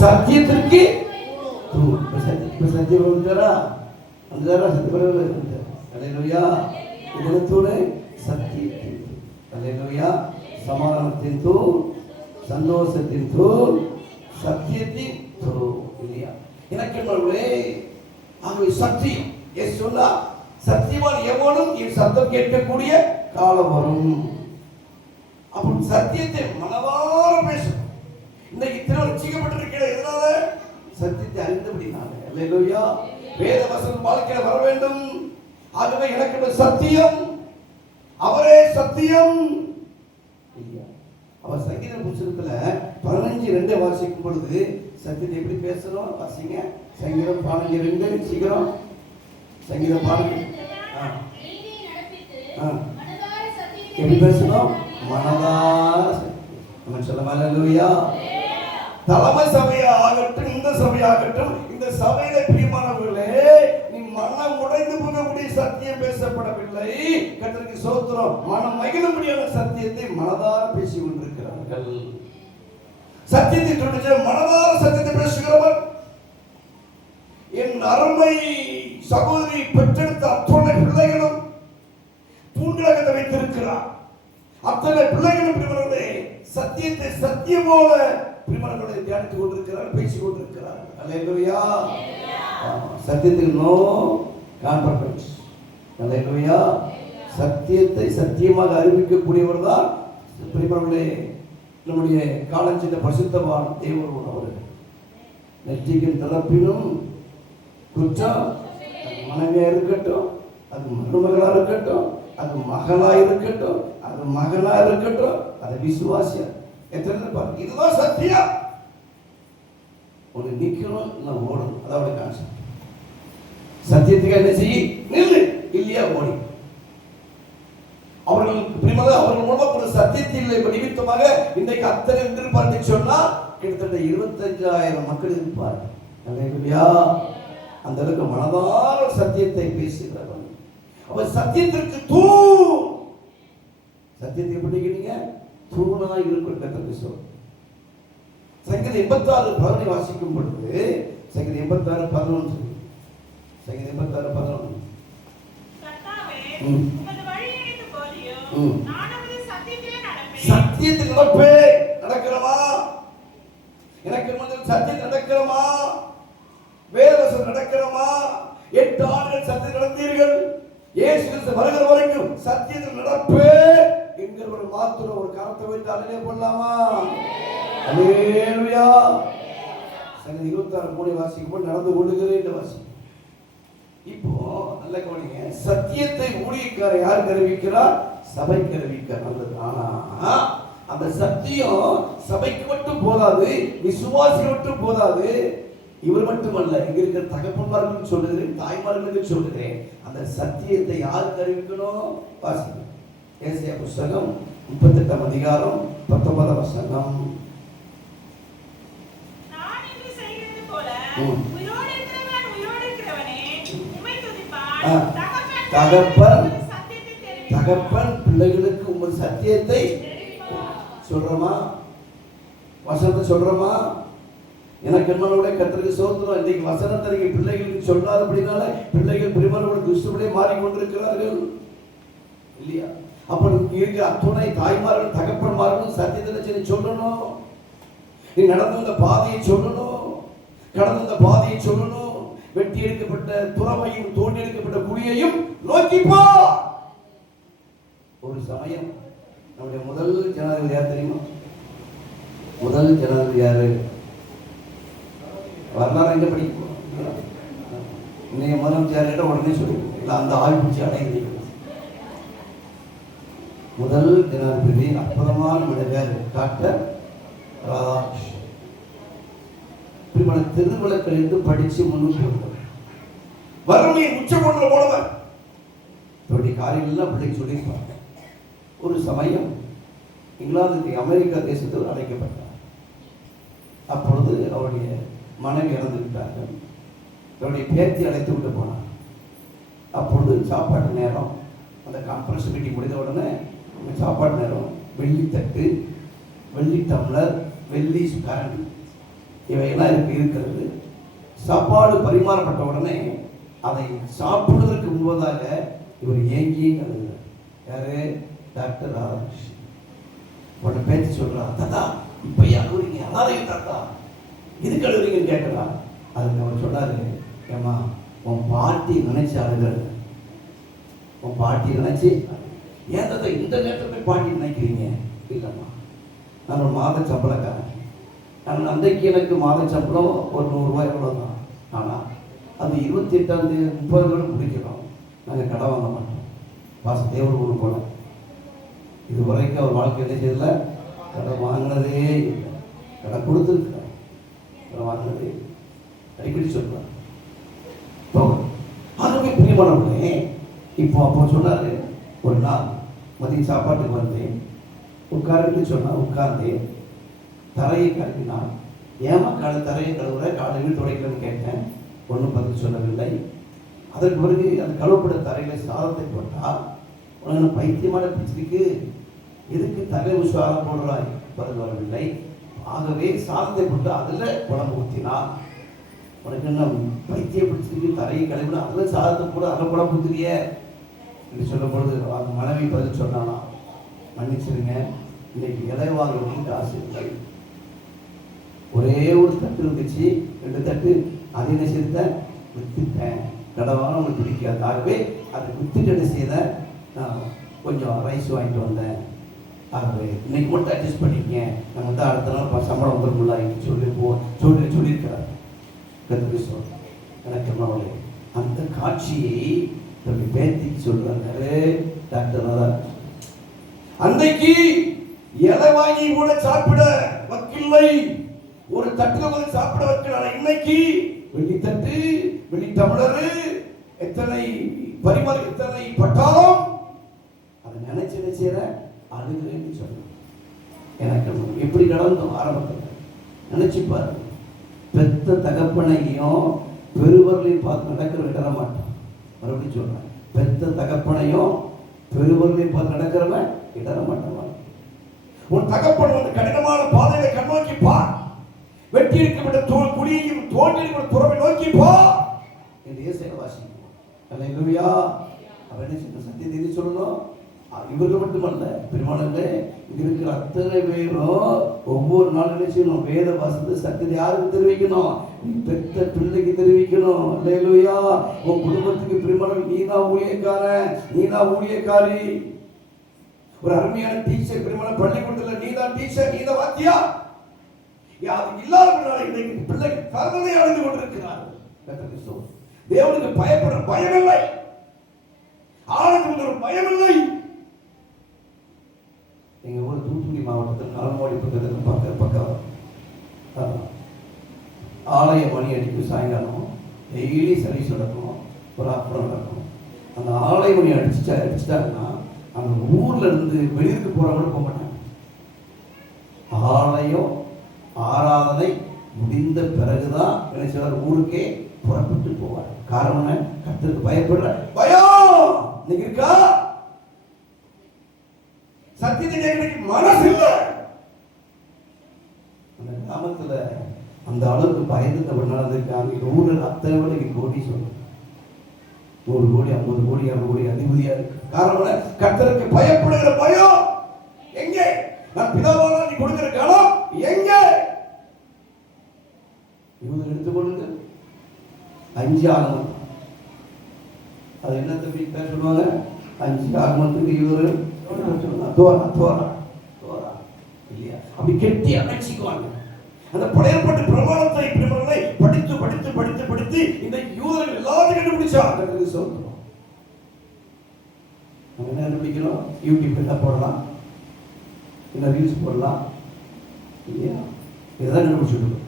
சத்தியத்திற்கு சத்தியம் வந்துட்டாரா? வந்துட்டாரா? சத்தியம். அல்லேலூயா. இதன் தூண் சத்தியத்தின் தூண். அல்லேலூயா. சமாதானத்தின் தூண், சந்தோஷத்தின் தூண், சத்தியத்தின் தூண். இல்லையா? எனக்கு ஆகவே சத்தியம் எஸ் சொன்னா சத்தியவான் எவனும் என் சத்தம் கேட்கக்கூடிய காலம் வரும். அப்படி சத்தியத்தை மனதார பேசணும். இன்னைக்கு திருவள்ளுவப்பட்டிருக்கிற எதனால? சத்தியத்தை அறிந்தபடினால. அல்லேலூயா. வேத வசனம் வாழ்க்கையில வர வேண்டும். ஆகவே எனக்கு சத்தியம், அவரே சத்தியம். அவர் சங்கீத புத்தகத்துல 15:2 வாசிக்கும் பொழுது சத்தியத்தை எப்படி பேசணும்? வாசிங்க. சங்கீதம் 15:2. சீக்கிரம். சங்கீதம் 15. எப்படி பேசணும்? மனதார. நம்ம சொல்ல அல்லேலூயா. தலைமை சபையாகட்டும், இந்த சபையாகட்டும், இந்த சபையில பிரியமானவர்களே, நீ மனம் உடைந்து போகக்கூடிய சத்தியம் பேசப்படவில்லை. கர்த்தருக்கு ஸ்தோத்திரம். மனம் மகிழும்படியான சத்தியத்தை மனதார பேசிக் கொண்டிருக்கிறார்கள். சத்தியத்தை சொல்லிச்சு மனதார சத்தியத்தை பேசுகிறவர் என் அருமை சகோதரி பெற்றெடுத்த அத்தனை பிள்ளைகளும் தூண்களாக வைத்திருக்கிறார். அத்தனை பிள்ளைகளும் பிரிமர்களே சத்தியத்தை சத்தியமோல பிரிமர்களை தியானித்துக் கொண்டிருக்கிறார், பேசிக் கொண்டிருக்கிறார். அல்லேலூயா. சத்தியத்துக்கு நோ காம்ப்ரமைஸ். அல்லேலூயா. சத்தியத்தை சத்தியமாக அறிவிக்கக்கூடியவர் தான் பிரிமர்களே நம்முடைய காலஞ்சிட்ட பரிசுத்தவான் தேவன். அவர் நெற்றிக்கும் திறப்பினும் குற்றம். மனைவியா இருக்கட்டும், அது மருமகளா இருக்கட்டும், அது மகளா இருக்கட்டும், அது மகனா இருக்கட்டும், அது விசுவாசியா எத்தனை பாருங்க. இதுதான் சத்தியம். ஒரு நிக்கணும், நான் ஓடணும். அதோட கான்செப்ட். சத்தியத்துக்கு என்ன செய்ய? நில்லு. இல்லையா ஓடி. அவர்கள் அவர்கள் மூலமா ஒரு சத்தியத்தில் நிமித்தமாக இன்றைக்கு அத்தனை எதிர்பார்த்து சொன்னா கிட்டத்தட்ட 25,000 மக்கள் இருப்பார்கள். அல்லேலூயா. அந்த அளவுக்கு மனதார சத்தியத்தை பேசுகிறவன். அவர் சத்தியத்திற்கு தூண். சத்தியத்தை எப்படி நீங்க தூணா இருக்கும். கர்த்தர் சொல்றார். சங்கீதம் 86:11 வாசிக்கும் பொழுது சங்கீதம் 86:11 சங்கீதம் 86:11 சத்தியத்தில் நடக்கிறமா? எனக்கு சத்தியம் நடக்கிறமா? வேதவசம் நடக்கிறமா? 8 ஆண்டுகள் சத்தியம் நடந்தீர்கள். இயேசு கிறிஸ்து வருகிற வரைக்கும் சத்தியத்தில் நடப்பே என்கிறவர் மாத்திரம் ஒரு கரத்தை வைத்து அலையே போடலாமா? அல்லேலூயா. சங்கீதம் 26:3 வாசிக்கும் நடந்து கொள்ளுகிறேன் வாசி. இப்போ நல்ல கவனிங்க. சத்தியத்தை ஊழியக்காரர் யார் அறிவிக்கிறார்? சபைக்கு அறிவிக்கிறார். நல்லது. ஆனா அந்த சத்தியம் சபைக்கு மட்டும் போதாது, விசுவாசிகள் மட்டும் போதாது. இவர் மட்டுமல்ல, இங்க இருக்கிற தகப்பன்மார்களுக்கு சொல்லுகிறேன், தாய்மார்களுக்கு சொல்லுகிறேன். அந்த சத்தியத்தை யாருக்கு அறிவிக்கணும்? வாசிங்க. ஏசாயா புத்தகம் 38ஆம் அதிகாரம் 19ஆம் வசனம். நான் என்று செய்கிறது போல உயிரோடு இருக்கிறவன் உயிரோடு இருக்கிறவனே உம்மை துதிப்பான். தகப்பன் பிள்ளைகளுக்கு உங்கள் சத்தியத்தை சொல்றோமா? வசனத்தை சொல்றோமா? எனக்கு என்னோட கர்த்தருக்கு ஸ்தோத்திரம். இன்னைக்கு வசனத்தை நீங்க பிள்ளைகளுக்கு சொல்லாத அப்படினால பிள்ளைகள் பிரிமரோட துஷ்டப்படியே மாறிக்கொண்டிருக்கிறார்கள். இல்லையா? அப்ப இருக்கிற அத்துணை தாய்மார்கள் தகப்பன்மார்களும் சத்தியத்தை சொல்லணும். நீ நடந்து வந்த பாதையை சொல்லணும், கடந்து வந்த பாதையை சொல்லணும். வெட்டி எடுக்கப்பட்ட துறவையும் தோண்டி எடுக்கப்பட்ட குழியையும் நோக்கிப்பா. ஒரு சமயம் நம்முடைய முதல் ஜனாதிபதி யார் தெரியுமா? முதல் ஜனாதிபதி யாரு? வரலாறு எங்க படிக்கும்? இன்னைக்கு முதலமைச்சர் கேட்ட உடனே சொல்லுவோம், இல்லை அந்த ஆள் பிடிச்சி அடைகிறீங்க. முதல் ஜனாதிபதி அற்புதமான மனிதர் டாக்டர் ராதாகிருஷ்ணன். இப்படி திருவிழக்கள் என்று படிச்சு முன்னுக்கு வந்தவர். வறுமையை உச்சகோட்டில் போனவர். இப்படி காரியங்கள்லாம் பிள்ளைக்கு சொல்லியிருப்பாங்க. ஒரு சமயம் இங்கிலாந்துக்கு அமெரிக்கா தேசத்தில் அழைக்கப்பட்டார். அப்பொழுது அவருடைய மனைவி இறந்து விட்டார்கள். அவருடைய பேத்தி அழைத்து விட்டு போனார். அப்பொழுது சாப்பாட்டு நேரம், அந்த கான்ஃபரன்ஸ் மீட்டிங் முடிந்த உடனே சாப்பாட்டு நேரம், வெள்ளித்தட்டு, வெள்ளி டம்ளர், வெள்ளி கரண்டி இவையெல்லாம் இருக்கிறது. சாப்பாடு பரிமாறப்பட்ட உடனே அதை சாப்பிடுவதற்கு முன்பதாக இவர் ஏங்கியே கழுதுகிறார். யாரு? டாக்டர் ராதாகிருஷ்ணன். உடனே பேச்சு சொல்றா, தாத்தா இப்ப அழுவுறீங்க, அழாதீங்க தாத்தா, இது கழுவுறீங்கன்னு கேட்கலாம். அதுக்கு அவர் சொன்னாரு, ஏமா உன் பாட்டி நினைச்சு அழுகிறது, உன் பாட்டி நினைச்சு. ஏன் தாத்தா இந்த நேரத்தில் போய் பாட்டி நினைக்கிறீங்க? இல்லைம்மா, நான் ஒரு மாத சம்பளக்காரன். ஆனால் அன்றைக்கு எனக்கு மாத சம்பளம் ஒரு 100 ரூபாய் இவ்வளோதான். ஆனால் அது 28ஆம் தேதி 30 கூட முடிக்கிறோம். நாங்கள் கடை வாங்க மாட்டோம். தேவர் ஊருக்கு போனேன். இது வரைக்கும் அவர் வாழ்க்கையிலே செய்யல, கடை வாங்கினதே இல்லை. கடை கொடுத்துருக்கார், கடை வாங்கினதே அடிக்கடி சொல்றார். ஆகவே பிரியமானவர்களே, இப்போ அப்போ சொன்னார், ஒரு நாள் மதியம் சாப்பாட்டுக்கு வந்தேன், உட்கார்ந்து சொன்னால் உட்கார்ந்தேன், தரையை கழுவினான். ஏமா தரையை கழுவுற, காலையில் துடைக்கலன்னு கேட்டேன். ஒன்றும் பதில் சொல்லவில்லை. அதற்கு பிறகு அந்த கழுவப்பட தரையில் சாதத்தை போட்டால், உனக்கு பைத்தியமான பிடிச்சிருக்கு, எதுக்கு தலை உஷாரம் போடுறாய்? பதில் வரவில்லை. ஆகவே சாதத்தை போட்டு அதில் குழம்பு ஊற்றினான். உனக்கு என்ன பைத்தியம் பிடிச்சிருக்கு, தரையை கழுவினா அதில் சாதத்தை போட அதில் குழம்பு ஊற்றுறிய என்று சொல்லும் பொழுது அந்த மனைவி பதில் சொன்னானா, மன்னிச்சிருங்க, இன்னைக்கு இலை வாங்குறதுக்கு காசு இல்லை. ஒரே ஒரு தட்டு இருந்துச்சு, 2 தட்டு, அதை என்ன செய்த வித்துட்டேன். கடவான உங்களுக்கு பிடிக்காது. ஆகவே அதை வித்துட்டு என்ன செய்த, நான் கொஞ்சம் ரைஸ் வாங்கிட்டு வந்தேன். ஆகவே இன்னைக்கு மட்டும் அட்ஜஸ்ட் பண்ணிக்கங்க, நம்ம வந்து அடுத்த நாள் சம்பளம் வந்துருக்குள்ள சொல்லியிருக்கிறார். கற்றுக்கு சொல் எனக்கு என்னவளே அந்த காட்சியை தன்னுடைய பேத்திக்கு சொல்றாரு டாக்டர் ராதாகிருஷ்ணன். அன்றைக்கு இலை வாங்கி கூட சாப்பிட வக்கில்லை, ஒரு தட்டுல வந்து சாப்பிட வைக்கிறாங்க. இன்னைக்கு வெள்ளி தட்டு, வெள்ளி டம்ளரு, எத்தனை பரிமாறு, எத்தனை பட்டாளம். அதை நினைச்சு நினைச்சேற அழுகிறேன்னு சொன்னேன். எனக்கு எப்படி கடந்தோம் ஆரம்பத்தில் நினைச்சு பாருங்க. பெத்த தகப்பனையும் பெருவர்களையும் பார்த்து நடக்கிற விட மாட்டான். மறுபடியும் சொல்றேன், பெத்த தகப்பனையும் பெருவர்களையும் பார்த்து நடக்கிறவன் இடர மாட்டான். உன் தகப்பன் வந்து கடினமான பாதையை கண்ணோக்கி பார், வெட்டி இருக்கப்பட்ட குடியையும் தோண்டி இருக்கிற துறவை நோக்கி போ என்று இயேசுவை வாசிப்போம். அல்லேலூயா. அவர் என்ன சொல்ற சத்தியத்தை சொல்லணும். இவர்கள் மட்டுமல்ல, பெருமானே இங்க இருக்கிற அத்தனை பேரும் ஒவ்வொரு நாளும் என்ன செய்யணும், வேத வாசத்தை சத்தியத்தை யாருக்கு தெரிவிக்கணும்? பெற்ற பிள்ளைக்கு தெரிவிக்கணும். அல்லேலூயா. உன் குடும்பத்துக்கு பெருமானம் நீதான் ஊழியக்காரன், நீதான் ஊழியக்காரி. ஒரு அருமையான டீச்சர் பெருமானம் பள்ளிக்கூடத்தில் நீதான் டீச்சர், நீதான் வாத்தியா. யாரும் இல்லாத இன்னைக்கு பிள்ளைக்கு கருணை அடைந்து கொண்டிருக்கிறார்கள். தேவனுக்கு பயப்படுற பயமில்லை, ஆளுக்கு ஒரு பயமில்லை. எங்க ஊர் தூத்துக்குடி மாவட்டத்தில் நால்மாடி பக்கத்தில் பக்கம் ஆலய மணி அடிக்கும். சாயங்காலம் டெய்லி சர்வீஸ் நடக்கும், ஒரு அப்புறம் நடக்கும். அந்த ஆலய மணி அடிச்சுட்டாங்கன்னா அந்த ஊர்ல இருந்து வெளியூருக்கு போறவங்க போக மாட்டாங்க. ஆலயம் ஆராதனை முடிந்த பிறகுதான் என்ன செய்வார், ஊருக்கே புறப்பட்டு போவார். காரணம் கர்த்தருக்கு பயப்படுற பயம் இன்னைக்கு இருக்கா? சத்தியத்தை மனசு இல்லை. அந்த கிராமத்துல அந்த அளவுக்கு பயந்து நடந்திருக்காங்க. ஊரில் அத்தனை விட கோடி சொல்ல 100 கோடி 50 கோடி 60 கோடி அதிபதியா இருக்கு. காரணம் கர்த்தருக்கு பயப்படுகிற பயம். எங்கே நான் பிதாவான நீ கொடுக்கிற காலம் எங்கே? இவங்க எடுத்துக்கொள்ளுங்க 5 ஆகமம். அது என்ன தம்பி சொல்லுவாங்க, 5 ஆகமத்துக்கு இவர் தோரா தோரா தோரா இல்லையா? அப்படி கெட்டி அணைச்சிக்குவாங்க. அந்த பழைய ஏற்பாட்டு பிரமாணத்தை பிரிவுகளை படித்து படித்து படித்து படித்து இந்த யூதர்கள் எல்லாத்தையும் கண்டுபிடிச்சாங்க. சொல்றோம் நம்ம என்ன கண்டுபிடிக்கிறோம்? யூடியூப் என்ன போடலாம், என்ன ரீல்ஸ் போடலாம் இல்லையா? இதுதான் கண்டுபிடிச்சிருக்கோம்.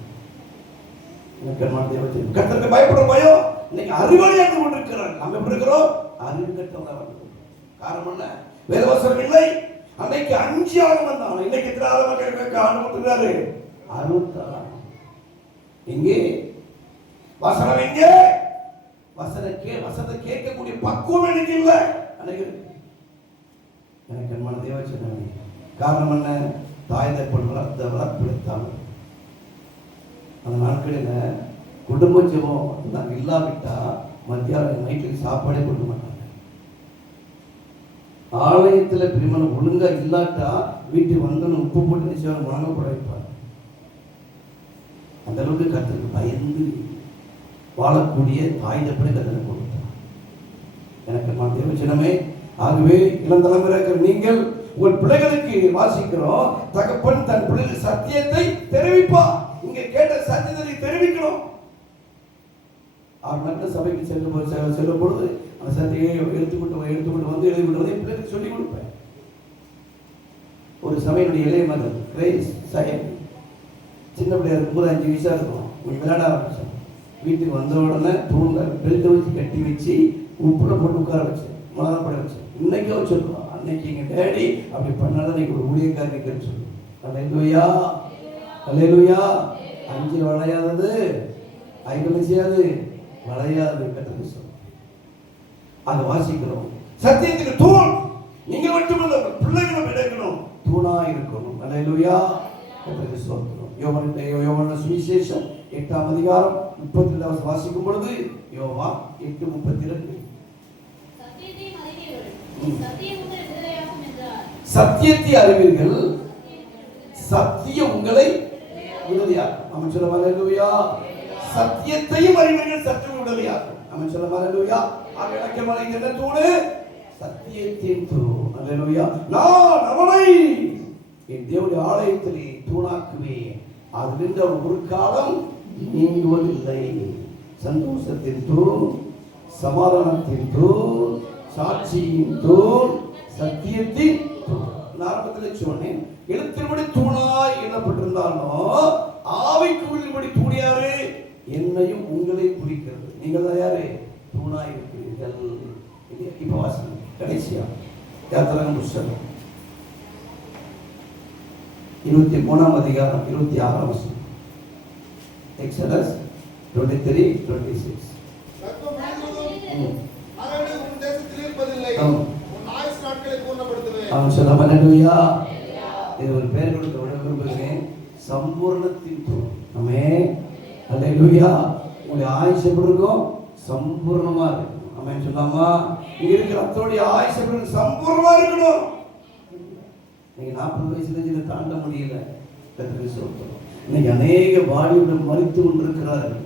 கர்த்தருக்கு பயப்படுற பயம் இன்னைக்கு அறிவாளியாக கொண்டிருக்கிறார். நம்ம எப்படி இருக்கிறோம்? அறிவு கட்டவங்க. காரணம் என்ன? வேதவசனம் இல்லை. அன்னைக்கு 5 ஆளும் வந்தான். இன்னைக்கு எத்தனை ஆளும் அனுமதிக்கிறாரு? 66. எங்கே வசனம்? எங்கே வசனத்தை கேட்கக்கூடிய பக்குவம் எனக்கு இல்லை. எனக்கு அன்பான தேவச்சனமே, காரணம் என்ன? தாய் தகப்பன் வளர்ப்பிடுத்தாங்க. அந்த நாட்களில் குடும்ப ஜெபம் நாங்கள் இல்லாவிட்டா மத்தியானம் நைட்டுக்கு சாப்பாடே கொடுக்க மாட்டாங்க. ஆலயத்தில் பிரிமணம் ஒழுங்கா இல்லாட்டா வீட்டுக்கு வந்தோன்னு உப்பு போட்டு நிச்சயம் வழங்கப்பட வைப்பார். அந்த அளவுக்கு கர்த்தருக்கு பயந்து வாழக்கூடிய தாய் தகப்பனை கர்த்தரை கொடுத்தார். எனக்கு தேவச்சனமே, ஆகவே இளம் தலைமுறை நீங்கள் உங்கள் பிள்ளைகளுக்கு வாசிக்கிறோம், தகப்பன் தன் பிள்ளைகள் சத்தியத்தை தெரிவிப்பார். இங்க கேட்ட சத்தியத்தை தெரிவிக்கணும். அவர் நல்ல சபைக்கு செல்லும் பொழுது அந்த சத்தியை எடுத்துக்கொண்டு வந்து எழுதிக்கொண்டு வந்து பிள்ளைகளுக்கு சொல்லிக் கொடுப்பேன். ஒரு சபையினுடைய இளைய மகன் கிரேஸ் சயன் சின்ன பிள்ளையா இருக்கும்போது 5 வயசா இருக்கும். கொஞ்சம் விளையாட ஆரம்பிச்சேன். வீட்டுக்கு வந்த உடனே தூண்ல பெல்ட்டை வச்சு கட்டி வச்சு உப்புல போட்டு உட்கார வச்சேன், மிளகா பட வச்சேன். இன்னைக்கு அவர் சொல்லுவான், அன்னைக்கு எங்க டேடி அப்படி பண்ணாதான் நீங்க ஒரு ஊழியக்காரர் நிற்கிறேன்னு சொல்லு. அல்லேலூயா, அல்லேலூயா. 5 வளையாதது 5 செய்யாது, வளையாது. கர்த்தருக்கு சொல்லுவோம். அதை வாசிக்கிறோம். சத்தியத்துக்கு தூண் நீங்கள் மட்டுமல்ல, பிள்ளைகளும் எடுக்கணும், தூணா இருக்கணும். அல்லேலூயா, கர்த்தருக்கு சொல்லுவோம். யோவான் சுவிசேஷம் 8ஆம் அதிகாரம் 32 வாசிக்கும் பொழுது, யோவான் 8:32, சத்தியத்தை அறிவீர்கள், சத்தியம் உங்களை விடுதலையாக்கும். அவன் சொல்ல அல்லேலூயா. சத்தியத்தையும் அறிவீர்கள், சத்தியம் விடுதலையாக்கும். அவன் சொல்ல அல்லேலூயா. ஆக இலக்கியமான என்ன தூணு? சத்தியத்தின் தூண். அல்லேலூயா. நான் அவனை என் தேவனுடைய ஆலயத்திலே தூணாக்குவேன், அதிலிருந்து அவன் ஒரு காலம் நீங்குவதில்லை. சந்தோஷத்தின் தூண், சமாதானத்தின் தூண், சாட்சியின் தூண், சத்தியத்தின் தூண். ஆரம்பத்தில் சொன்னேன், எழுத்தின்படி தூணாய் எண்ணப்பட்டிருந்தாலும் ஆவிக்குள்ளின்படி தூணியாரு என்னையும் உங்களை குறிக்கிறது. நீங்கள் தான் யாரு? தூணாய் இருக்கிறீர்கள். இப்ப வாசனை கடைசியா யாத்திராகம புஸ்தகம் 23ஆம் அதிகாரம் 26ஆம் வசனம். எக்ஸோடஸ் 23:26. அவன் சொல்ல அல்லேலூயா. இது ஒரு பேர் கொடுக்க விரும்புகிறேன், சம்பூர்ணத்தின் தூண். ஆமென், அல்லேலூயா. உங்களுடைய ஆயுசு எப்படி இருக்கும்? சம்பூர்ணமா இருக்கும். ஆமென் சொல்லாமா? இங்க இருக்கிற அத்தோடைய ஆயுசு எப்படி சம்பூர்ணமா இருக்கணும். நீங்க 40 வயசுல தாண்ட முடியல. கர்த்தருக்கு ஸ்தோத்திரம். இன்னைக்கு அநேக வாலிபர்கள் மரித்து கொண்டிருக்கிறார்கள்.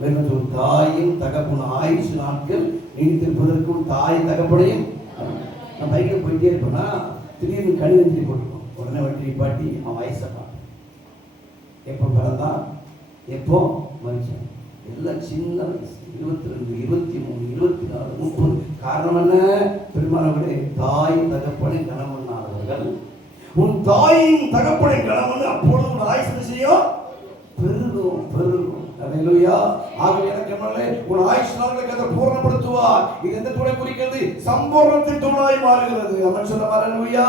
வேறு தாயும் தகப்பன் ஆயுசு நாட்கள் நீடித்திருப்பதற்கும் தாய் தகப்பனையும். நான் பைக்கில் போயிட்டே இருப்பேன்னா திடீர்னு கணிதஞ்சி போட்டுருக்கோம். உடனே வண்டி பாட்டி அவன் வயசை பார்ப்பேன். எப்போ பிறந்தான், எப்போ மனுஷன், எல்லாம் சின்ன வயசு, 22, 23, 24, 30. காரணம் என்ன? பெருமானவர்களே, தாய் தகப்பனை கனம் பண்ணாதவர்கள். உன் தாயின் தகப்பனை கனம் பண்ண, அப்பொழுது உன் ஆயுசு செய்யும், பெருகும் பெருகும். அல்லேலூயா. ஆகவே எனக்கு என்ன, உன் ஆயுசு நாட்களை கர்த்தர் பூர்ணப்படுத்துவார். இது எந்த தூணை குறிக்கிறது? சம்பூர்ணத்தின் தூணாய் மாறுகிறது. அவன் சொல்ல அல்லேலூயா.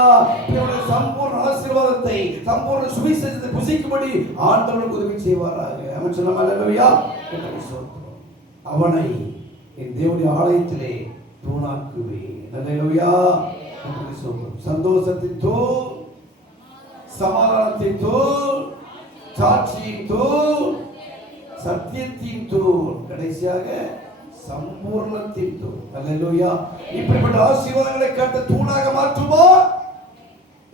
இவருடைய சம்பூர்ண ஆசீர்வாதத்தை, சம்பூர்ண சுவிசேஷத்தை புசிக்கும்படி ஆண்டவர் உதவி செய்வாராக. அவன் சொல்ல அல்லேலூயா. அவனை என் தேவனுடைய ஆலயத்திலே தூணாக்குவேன். அல்லேலூயா. சந்தோஷத்தின் தூண், சமாதானத்தின் தூண், சாட்சியின் தூண், சத்தியத்தின் தூண், கடைசியாக சம்பூர்ணத்தின் தூண். அல்லேலூயா. இப்படிப்பட்ட ஆசீர்வாதங்களை கட்ட தூணாக மாற்றுமா?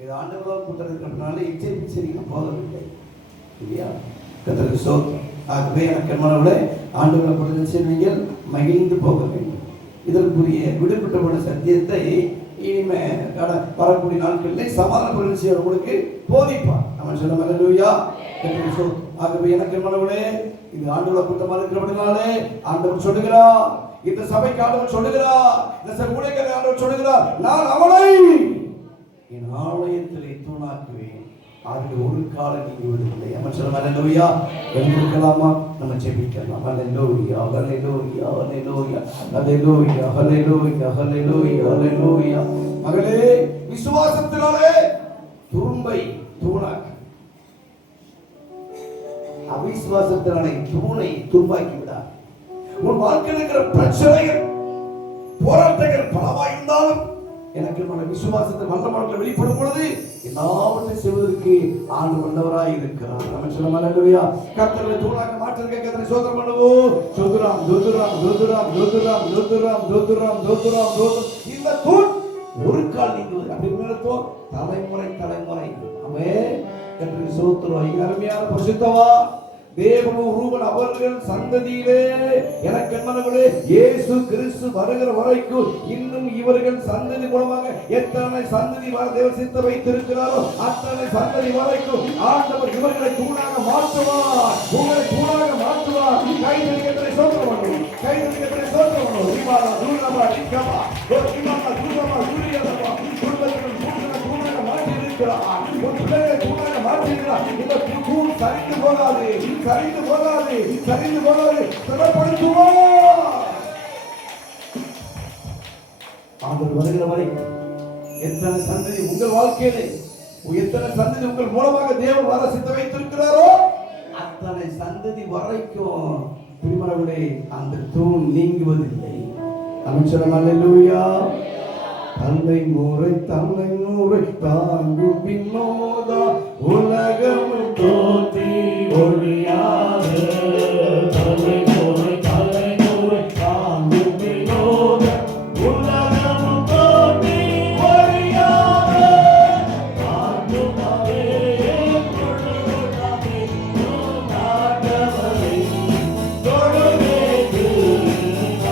இது ஆண்டவரால் கூட்டத்தினால எச்சரிக்கை போதவில்லை இல்லையா? கர்த்தருக்கு ஸ்தோத்திரம். ஆகவே எனக்கு மனவளை ஆண்டவரை கொடுத்து நீங்கள் மகிழ்ந்து போக வேண்டும். இதற்குரிய விடுபட்டப்பட்ட சத்தியத்தை இனிமே வரக்கூடிய நாட்களில் சமாதான புரட்சியை உங்களுக்கு போதிப்பார். நம்ம சொல்ல அல்லேலூயா. ஆகவே எனக்கு மனவளே, இது ஆண்டவர் கூட்டமாக இருக்கிறபடினாலே ஆண்டவர் சொல்லுகிறார், இந்த சபைக்கு ஆண்டவர் சொல்லுகிறார், இந்த சபைக்கு ஆண்டவர் சொல்லுகிறார், நான் அவளை என் ஆலயத்திலே தூணாக்குவேன், அதில் ஒரு காலம் நீங்குவதில்லை. நம்ம சொல்ல அல்லேலூயா. எழுந்திருக்கலாமா? நம்ம ஜெபிக்கலாம். அல்லேலூயா, அல்லேலூயா, அல்லேலூயா, அல்லேலூயா, அல்லேலூயா, அல்லேலூயா, அல்லேலூயா. மகளே, விசுவாசத்தினாலே துரும்பை தூணாக்கு, அவிசுவாசத்தினாலே தூணை துரும்பாக்கி விடார். உன் வாழ்க்கையில் இருக்கிற பிரச்சனைகள், போராட்டங்கள் பலவாய் இருந்தாலும் எனக்கு விசுவாசத்தை வல்லமானத்தில் வெளிப்படும் பொழுது எல்லாவற்றையும் செய்வதற்கு ஆண்டு வல்லவராய் இருக்கிறார். நம்ம சொல்ல அல்லேலூயா. கர்த்தரை தூணாக மாற்றிருக்க கர்த்தரை ஸ்தோத்திரம் பண்ணுவோம். ஸ்தோத்திரம், ஸ்தோத்திரம், ஸ்தோத்திரம், ஸ்தோத்திரம், ஸ்தோத்திரம், ஸ்தோத்திரம், ஸ்தோத்திரம், ஸ்தோத்திரம். இந்த தூண் ஒரு கால் நீங்குவது அப்படின்னு அர்த்தம். தலைமுறை தலைமுறை ஆமென். கர்த்தரை ஸ்தோத்திரம். அருமையான பரிசுத்தவா தேவனும் ரூபன் அவர்கள் சந்ததியிலே எனக்கு என்னவர்களே இயேசு கிறிஸ்து வருகிற வரைக்கும் இன்னும் இவர்கள் சந்ததி மூலமாக எத்தனை சந்ததி வர தேவன் சித்த வைத்திருக்கிறாரோ அத்தனை சந்ததி வரைக்கும் ஆண்டவர் இவர்களை தூணாக மாற்றுவார், உங்களை தூணாக மாற்றுவார். கைதடிக்கத்தை சோதனை பண்ணுவோம், கைதடிக்கத்தை சோதனை பண்ணுவோம். ரிமாலா துர்லபா நிக்கமா ரிமாலா துர்லபா துரியலபா குடும்பத்தின் தூணாக மாற்றி இருக்கிறார், ஒரு பிள்ளையை தூணாக மாற்றி இருக்கிறார். இந்த தூண் சரிந்து போகாது, சரிந்து போகாது, சரிந்து போகாது. திடப்படுத்துவோம். ஆண்டவர் வருகிற வரை எத்தனை சந்ததி உங்கள் வாழ்க்கையிலே, எத்தனை சந்ததி உங்கள் மூலமாக தேவன் வர சித்த வைத்திருக்கிறாரோ அத்தனை சந்ததி வரைக்கும் திருமணங்களே அந்த தூண் நீங்குவதில்லை. அமைச்சரம் அல்லேலூயா. தந்தை முறை தாங்கும் பின்னோதா உலகம் தோன்றி ஒழியாத, தந்தை முறை தாங்கும் பின்னோதா உலகம் தோன்றி ஒழியாத, ஆண்டுமாவே தொழுதாமே நாட்டவரை தொழுவேது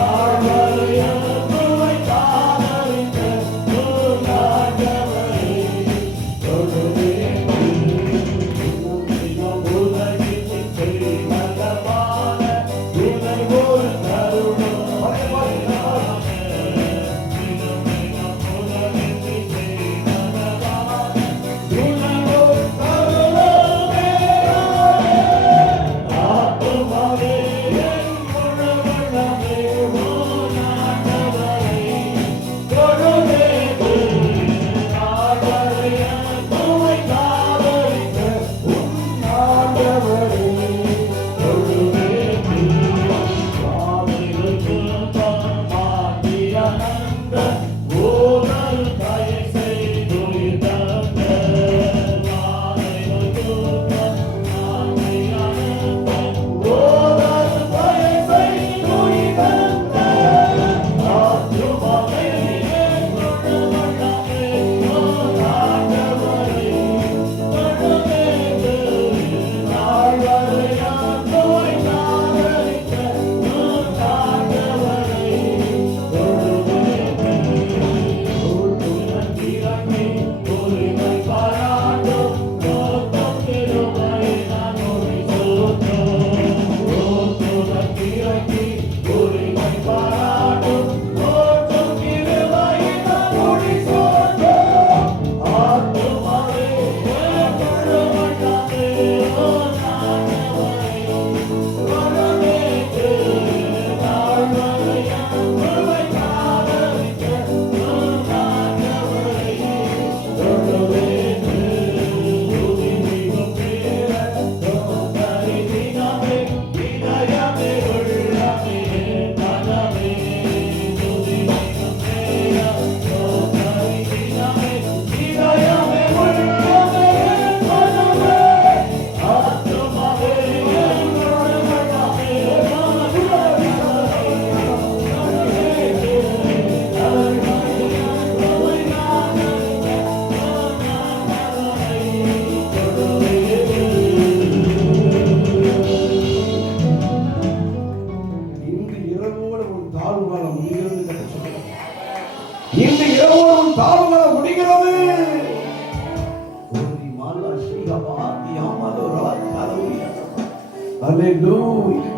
ஆழ்வரையம் துவை தானறிந்த நாட்டவரை தொழு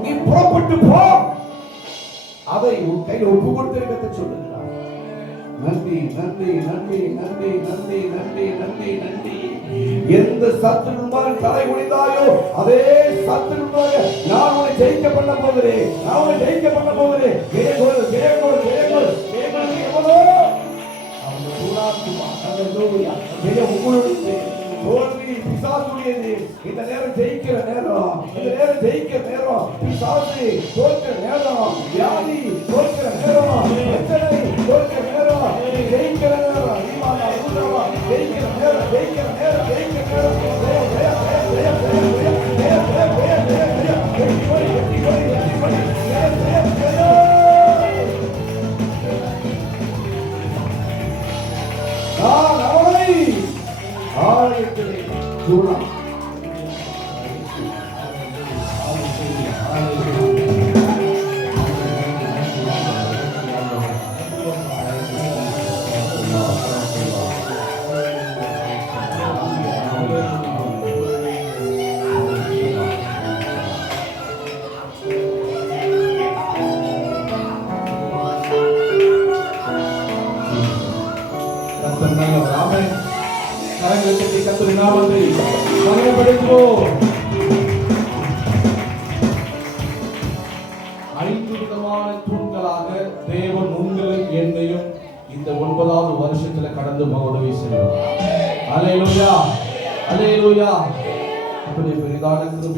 நீ புறப்பட்டு போ. அதை உன் கையில் ஒப்பு கொடுத்திருக்க சொல்லுகிறார். நன்றி நன்றி நன்றி நன்றி நன்றி நன்றி நன்றி நன்றி. எந்த சத்துருமாக தலை குனிந்தாயோ அதே சத்துருமாக நான் உன்னை ஜெயிக்க பண்ண போகிறேன். நான் உன்னை ஜெயிக்க பண்ண போகிறேன். ஜெயகோல் ஜெயகோல் ஜெயகோல் ஜெயகோல் எவ்வளோ அவன் சூடாக்குமா. ஹalleluya. ஜெயம் உங்களுடையது. தோல்வி பிசாசுடையது. இந்த நேரம் ஜெயிக்கிற நேரம். இந்த நேரம் ஜெயிக்கிற நேரம். பிசாசு தோற்கிற நேரம். வியாதி தோற்கிற நேரம். பிரச்சனை தோற்கிற நேரம். ஜெயிக்கிற நேரம். ஈமானா உருவா ஜெயிக்கிற நேரம். ஜெயிக்கிற நேரம். ஜெயிக்கிற நேரம். ஜெய ஜெய ஜெய ஜெய ஜெய ஜெய ஜெய ஜெய ஜெய ஜெய வெற்றி கொடி வெற்றி கொடி வெற்றி கொடி ஜெய ஜெய ஜெய. நான் அவனை ஆலயத்திலே தூணா. ஐந்து விதமான தூண்களாக தேவன் உங்களையும் என்னையும் இந்த 9வது வருஷத்துல கடந்து போக உதவி செய்வார். அல்லேலூயா அல்லேலூயா. அப்படி பெரிதான